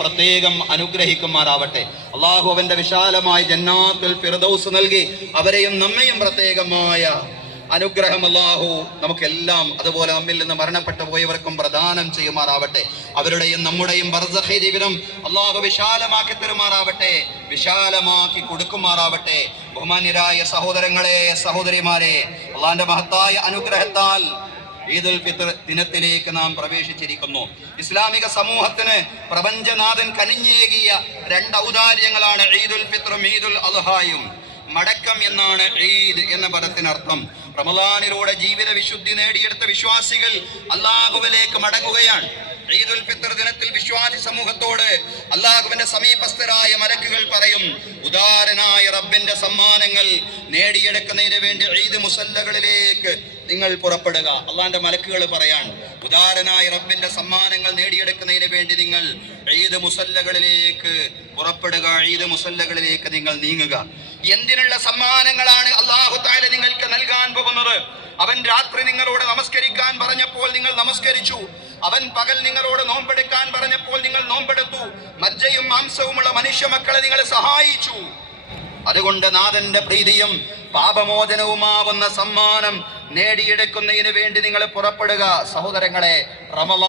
പ്രത്യേകം അനുഗ്രഹിക്കുമാറാവട്ടെ. അള്ളാഹു അവന്റെ വിശാലമായ ജന്നാത്തുൽ ഫിർദൗസ് നൽകി അവരെയും നമ്മയും പ്രത്യേകമായ അനുഗ്രഹം അള്ളാഹു നമുക്കെല്ലാം അതുപോലെ നമ്മിൽ നിന്ന് മരണപ്പെട്ടു പോയവർക്കും പ്രദാനം ചെയ്യുമാറാവട്ടെ. അവരുടെയും നമ്മുടെയും ബർസഖി ജീവിതം അള്ളാഹു വിശാലമാക്കി തരുമാറാവട്ടെ, വിശാലമാക്കി കൊടുക്കുമാറാവട്ടെ. ബഹുമാന്യരായ സഹോദരങ്ങളെ, സഹോദരിമാരെ, അള്ളാഹിന്റെ മഹത്തായ അനുഗ്രഹത്താൽ ഈദുൽ ഫിത്ർ ദിനത്തിലേക്ക് നാം പ്രവേശിച്ചിരിക്കുന്നു. ഇസ്ലാമിക സമൂഹത്തിന് പ്രപഞ്ചനാഥൻ കനിഞ്ഞേകിയ രണ്ട് ഔദാര്യങ്ങളാണ് ഈദുൽ ഫിത്റും ഈദുൽ അദ്ഹായും. മടക്കം എന്നാണ് ഈദ് എന്ന പദത്തിനർത്ഥം. റമളാനിലൂടെ ജീവിത വിശുദ്ധി നേടിയെടുത്ത വിശ്വാസികൾ അല്ലാഹുവിലേക്ക് മടങ്ങുകയാണ്. ഈദുൽ ഫിത്ർ ദിനത്തിൽ വിശ്വാസി സമൂഹത്തോട് അല്ലാഹുവിന്റെ സമീപസ്ഥരായ മലക്കുകൾ പറയും, ഉദാരനായ റബ്ബിന്റെ സമ്മാനങ്ങൾ നേടിയെടുക്കുന്നതിന് വേണ്ടി ഈദ് മുസല്ലകളിലേക്ക് നിങ്ങൾ പുറപ്പെടുക. അള്ളാന്റെ മലക്കുകൾ പറയാൻ, ഉദാരനായ റബ്ബിന്റെ സമ്മാനങ്ങൾ നേടിയെടുക്കുന്നതിന് വേണ്ടി നിങ്ങൾ ഈദ് മുസല്ലകളിലേക്ക് പുറപ്പെടുക, ഈദ് മുസല്ലകളിലേക്ക് നിങ്ങൾ നീങ്ങുക. എന്തിനുള്ള സമ്മാനങ്ങളാണ് അല്ലാഹു തആല നിങ്ങൾക്ക് നൽകാൻ പോകുന്നത്? അവൻ രാത്രി നിങ്ങളോട് നമസ്കരിക്കാൻ പറഞ്ഞപ്പോൾ നിങ്ങൾ നമസ്കരിച്ചു. അവൻ പകൽ നിങ്ങളോട് നോമ്പെടുക്കാൻ പറഞ്ഞപ്പോൾ നിങ്ങൾ നോമ്പെടുത്തു. മജ്ജയും മാംസവുമുള്ള മനുഷ്യ മക്കളെ നിങ്ങൾ സഹായിച്ചു. അതുകൊണ്ട് നാഥന്റെ പ്രീതിയും പാപമോചനവുമാവുന്ന സമ്മാനം നേടിയെടുക്കുന്നതിന് വേണ്ടി നിങ്ങൾ പുറപ്പെടുക. സഹോദരങ്ങളെ, റമളാൻ